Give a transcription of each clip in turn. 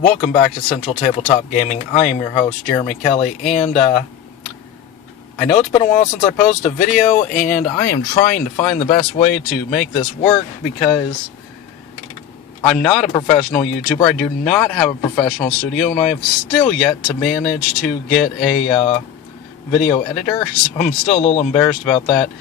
Welcome back to Central Tabletop Gaming. I am your host, Jeremy Kelly, and I know it's been a while since I posted a video, and I am trying to find the best way to make this work because I'm not a professional YouTuber. I do not have a professional studio, and I have still yet to manage to get a video editor, so I'm still a little embarrassed about that.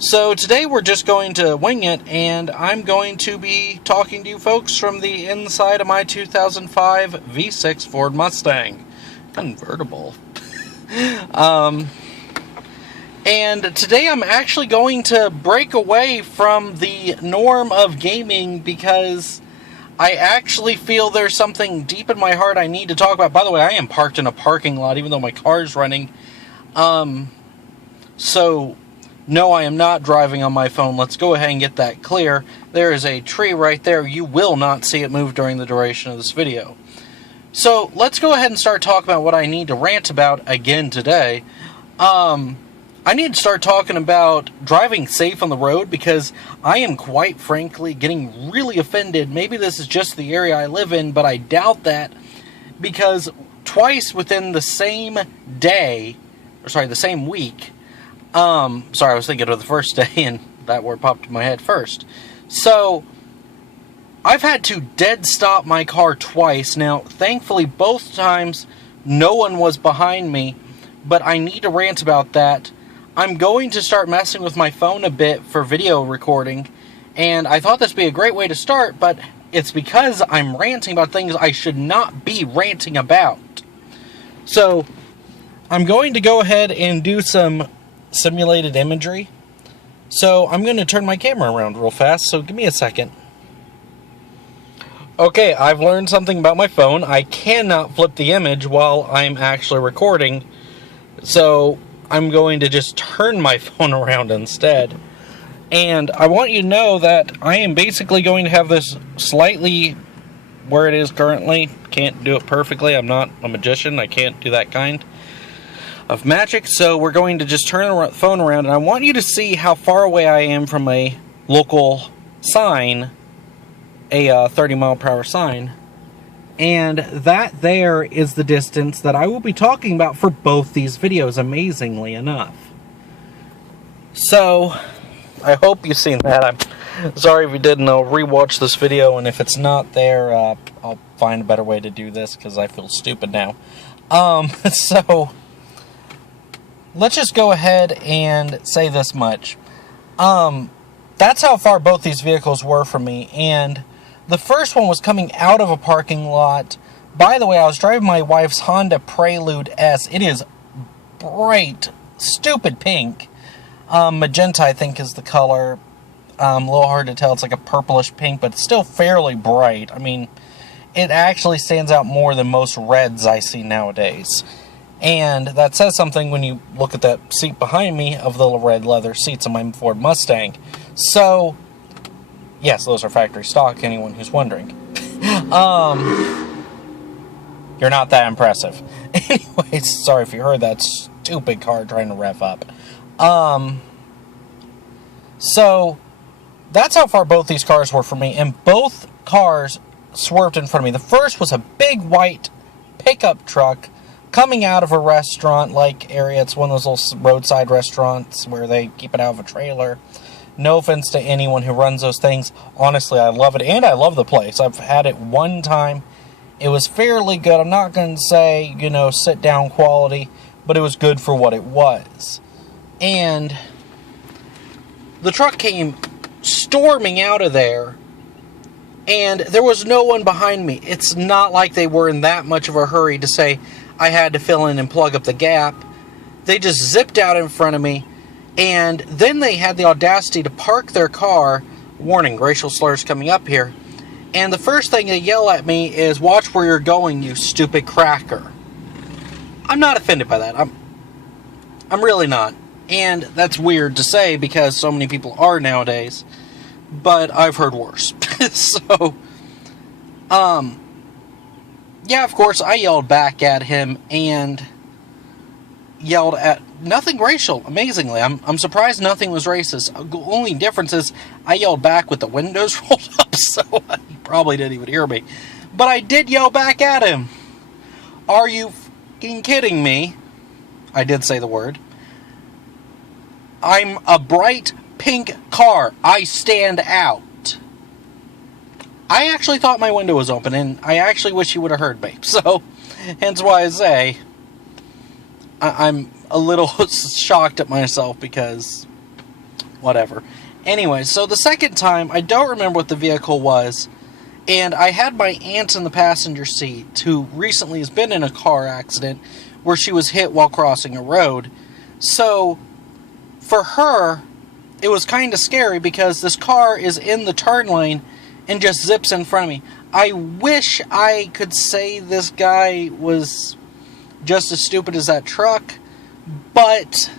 So today we're just going to wing it, and I'm going to be talking to you folks from the inside of my 2005 V6 Ford Mustang. Convertible. And today I'm actually going to break away from the norm of gaming because I actually feel there's something deep in my heart I need to talk about. By the way, I am parked in a parking lot even though my car's running. No, I am not driving on my phone. Let's go ahead and get that clear. There is a tree right there. You will not see it move during the duration of this video. So, let's go ahead and start talking about what I need to rant about again today. I need to start talking about driving safe on the road because I am quite frankly getting really offended. Maybe this is just the area I live in, but I doubt that because twice within the same day, the same week, I was thinking of the first day, and that word popped in my head first. So, I've had to dead stop my car twice. Now, thankfully, both times, no one was behind me, but I need to rant about that. I'm going to start messing with my phone a bit for video recording, and I thought this would be a great way to start, but it's because I'm ranting about things I should not be ranting about. So, I'm going to go ahead and do some simulated imagery. So I'm going to turn my camera around real fast, so give me a second. Okay, I've learned something about my phone. I cannot flip the image while I'm actually recording, so I'm going to just turn my phone around instead. And I want you to know that I am basically going to have this slightly where it is currently. Can't do it perfectly. I'm not a magician. I can't do that kind of magic, so we're going to just turn the phone around, and I want you to see how far away I am from a local sign, a 30-mile-per-hour sign, and that there is the distance that I will be talking about for both these videos, amazingly enough. So, I hope you've seen that. I'm sorry if you didn't. I'll rewatch this video, and if it's not there, I'll find a better way to do this, because I feel stupid now. Let's just go ahead and say this much. That's how far both these vehicles were from me, and the first one was coming out of a parking lot. By the way, I was driving my wife's Honda Prelude S. It is bright, stupid pink. Magenta, I think, is the color. A little hard to tell. It's like a purplish pink, but it's still fairly bright. I mean, it actually stands out more than most reds I see nowadays. And that says something when you look at that seat behind me of the little red leather seats on my Ford Mustang. So, yes, those are factory stock, anyone who's wondering. You're not that impressive. Anyways, sorry if you heard that stupid car trying to rev up. So, that's how far both these cars were from me, and both cars swerved in front of me. The first was a big white pickup truck coming out of a restaurant-like area. It's one of those little roadside restaurants where they keep it out of a trailer. No offense to anyone who runs those things. Honestly, I love it, and I love the place. I've had it one time. It was fairly good. I'm not going to say, sit-down quality, but it was good for what it was. And the truck came storming out of there, and there was no one behind me. It's not like they were in that much of a hurry to say I had to fill in and plug up the gap. They just zipped out in front of me, and then they had the audacity to park their car. Warning, racial slurs coming up here. And the first thing they yell at me is, "Watch where you're going, you stupid cracker." I'm not offended by that. I'm really not. And that's weird to say because so many people are nowadays. But I've heard worse. So, yeah, of course, I yelled back at him and yelled at nothing racial, amazingly. I'm surprised nothing was racist. The only difference is I yelled back with the windows rolled up, so he probably didn't even hear me. But I did yell back at him. Are you f***ing kidding me? I did say the word. I'm a bright pink car. I stand out. I actually thought my window was open, and I actually wish you would have heard me. So, hence why I say I'm a little shocked at myself because whatever. Anyway, so the second time, I don't remember what the vehicle was, and I had my aunt in the passenger seat who recently has been in a car accident where she was hit while crossing a road. So, for her, it was kind of scary because this car is in the turn lane and just zips in front of me. I wish I could say this guy was just as stupid as that truck, but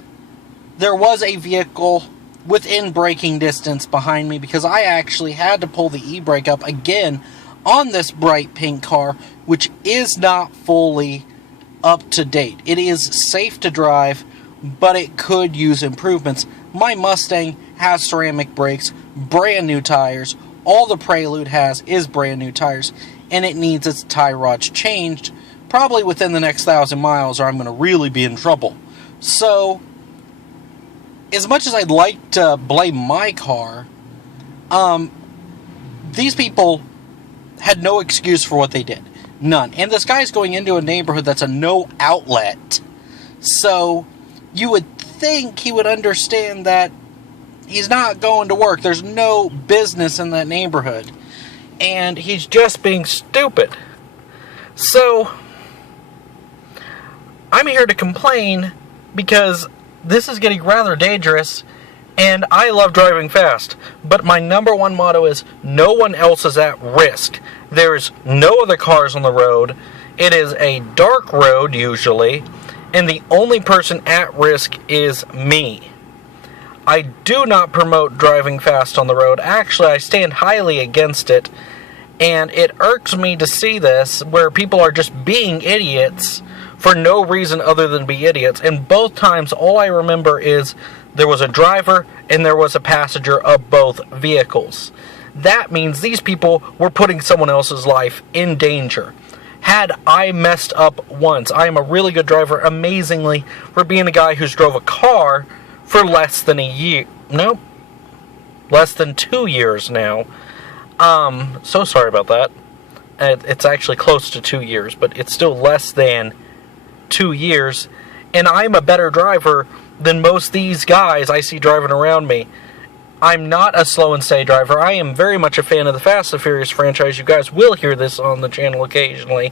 there was a vehicle within braking distance behind me because I actually had to pull the e-brake up again on this bright pink car, which is not fully up to date. It is safe to drive, but it could use improvements. My Mustang has ceramic brakes, brand new tires. All the Prelude has is brand new tires, and it needs its tie rods changed probably within the next 1,000 miles, or I'm going to really be in trouble. So, as much as I'd like to blame my car, these people had no excuse for what they did. None. And this guy's going into a neighborhood that's a no outlet. So, you would think he would understand that he's not going to work. There's no business in that neighborhood. And he's just being stupid. So, I'm here to complain because this is getting rather dangerous, and I love driving fast. But my number one motto is, no one else is at risk. There's no other cars on the road. It is a dark road, usually, and the only person at risk is me. I do not promote driving fast on the road. Actually, I stand highly against it, and it irks me to see this, where people are just being idiots for no reason other than be idiots. And both times, all I remember is there was a driver and there was a passenger of both vehicles. That means these people were putting someone else's life in danger. Had I messed up once, I am a really good driver, amazingly, for being a guy who's drove a car for less than a year. Nope. Less than 2 years now. So sorry about that. It's actually close to 2 years, but it's still less than 2 years, and I'm a better driver than most these guys I see driving around me. I'm not a slow and steady driver. I am very much a fan of the Fast and Furious franchise. You guys will hear this on the channel occasionally.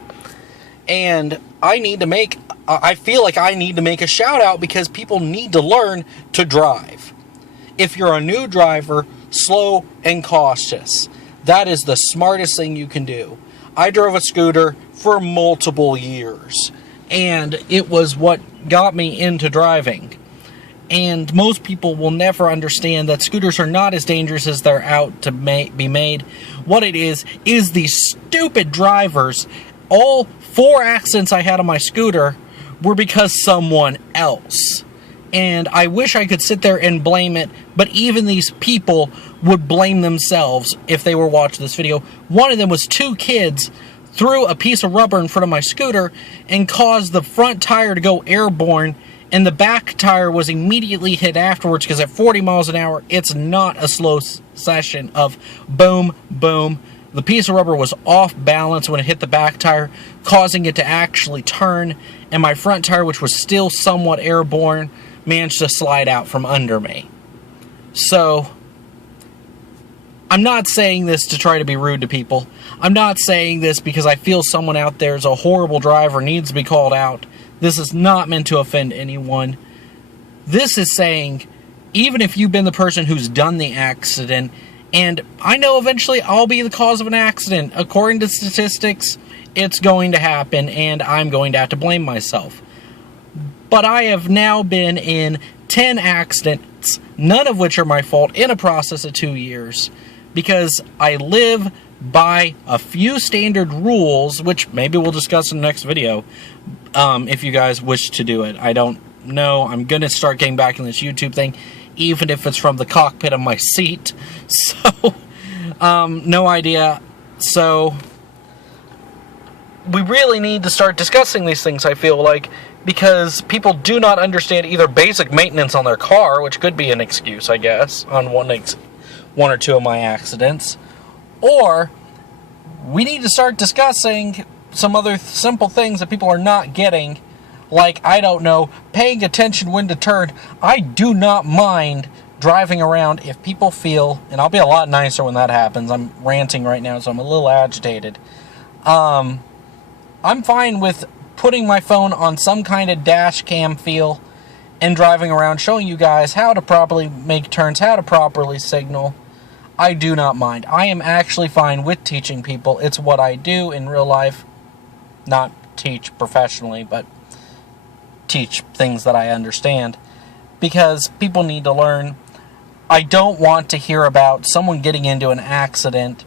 And I feel like I need to make a shout out because people need to learn to drive. If you're a new driver, slow and cautious. That is the smartest thing you can do. I drove a scooter for multiple years, and it was what got me into driving. And most people will never understand that scooters are not as dangerous as they're out to be made. What it is these stupid drivers. All 4 accidents I had on my scooter were because someone else. And I wish I could sit there and blame it, but even these people would blame themselves if they were watching this video. One of them was 2 kids threw a piece of rubber in front of my scooter and caused the front tire to go airborne, and the back tire was immediately hit afterwards because at 40 miles an hour, it's not a slow session of boom, boom. The piece of rubber was off balance when it hit the back tire, causing it to actually turn, and my front tire, which was still somewhat airborne, managed to slide out from under me. So, I'm not saying this to try to be rude to people. I'm not saying this because I feel someone out there is a horrible driver, needs to be called out. This is not meant to offend anyone. This is saying, even if you've been the person who's done the accident, and I know eventually I'll be the cause of an accident. According to statistics, it's going to happen, and I'm going to have to blame myself. But I have now been in 10 accidents, none of which are my fault, in a process of 2 years. Because I live by a few standard rules, which maybe we'll discuss in the next video, if you guys wish to do it. I don't know. I'm going to start getting back in this YouTube thing, even if it's from the cockpit of my seat. So, no idea. So, we really need to start discussing these things, I feel like, because people do not understand either basic maintenance on their car, which could be an excuse, I guess, on one or two of my accidents, or we need to start discussing some other simple things that people are not getting, like, I don't know, paying attention when to turn. I do not mind driving around if people feel, and I'll be a lot nicer when that happens. I'm ranting right now, so I'm a little agitated. I'm fine with putting my phone on some kind of dash cam feel and driving around, showing you guys how to properly make turns, how to properly signal. I do not mind. I am actually fine with teaching people. It's what I do in real life. Not teach professionally, but teach things that I understand. Because people need to learn. I don't want to hear about someone getting into an accident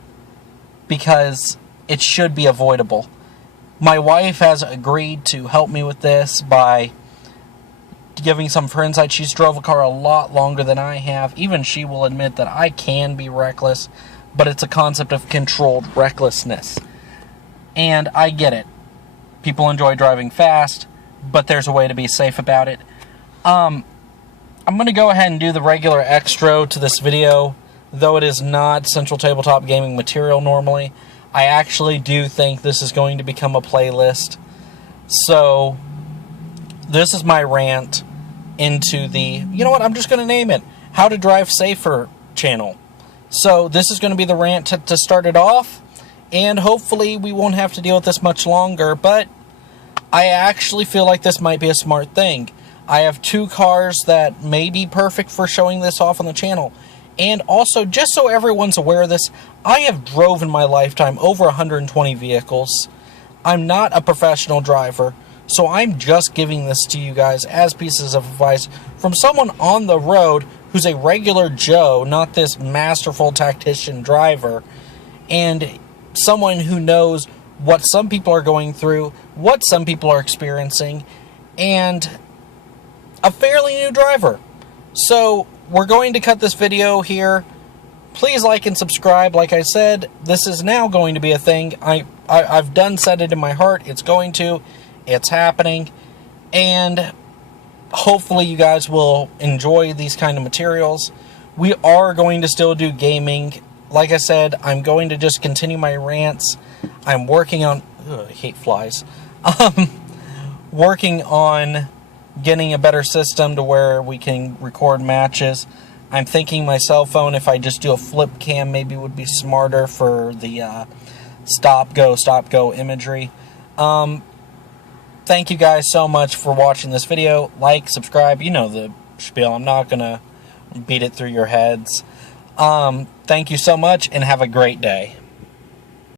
because it should be avoidable. My wife has agreed to help me with this by giving some of her insight. She's drove a car a lot longer than I have. Even she will admit that I can be reckless, but it's a concept of controlled recklessness. And I get it. People enjoy driving fast, but there's a way to be safe about it. I'm going to go ahead and do the regular extra to this video, though it is not Central Tabletop Gaming material normally. I actually do think this is going to become a playlist. So, this is my rant into the, you know what, I'm just going to name it, How to Drive Safer channel. So, this is going to be the rant to start it off, and hopefully we won't have to deal with this much longer, but I actually feel like this might be a smart thing. I have 2 cars that may be perfect for showing this off on the channel. And also, just so everyone's aware of this, I have drove in my lifetime over 120 vehicles. I'm not a professional driver, so I'm just giving this to you guys as pieces of advice from someone on the road who's a regular Joe, not this masterful tactician driver, and someone who knows what some people are going through, what some people are experiencing, and a fairly new driver. So, we're going to cut this video here. Please like and subscribe. Like I said, this is now going to be a thing. I've done set it in my heart. It's going to. It's happening. And hopefully you guys will enjoy these kind of materials. We are going to still do gaming. Like I said, I'm going to just continue my rants. I'm working on... Ugh, I hate flies. Working on getting a better system to where we can record matches. I'm thinking my cell phone, if I just do a flip cam, maybe would be smarter for the stop-go imagery. Thank you guys so much for watching this video. Like, subscribe, you know the spiel. I'm not going to beat it through your heads. Thank you so much, and have a great day.